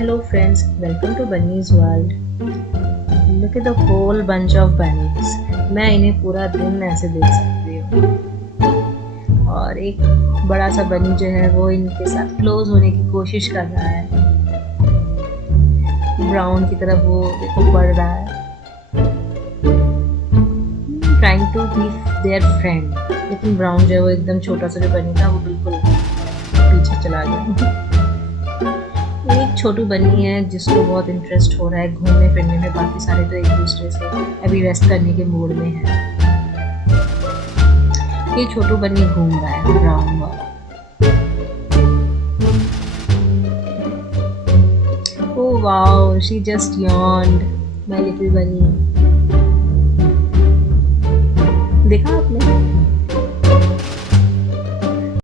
Hello friends, welcome to Bunny's World. Look at the whole bunch of bunnies. मैं इन्हें पूरा दिन ऐसे देख सकती हूँ। और एक बड़ा सा बनी जो है वो इनके साथ क्लोज होने की कोशिश कर रहा है। ब्राउन की तरफ वो देखो बढ़ रहा है। Trying to be there friend, लेकिन ब्राउन जो है वो एकदम छोटा सा जो बनी था वो बिल्कुल पीछे चला गया। एक छोटू बनी है जिसको बहुत इंटरेस्ट हो रहा है घूमने फिरने में, बाकी सारे तो एक दूसरे से अभी रेस्ट करने के मूड में है। ये छोटू बनी घूम रहा है ब्राउन वाला। Oh wow, she just yawned, my little बनी। देखा आपने?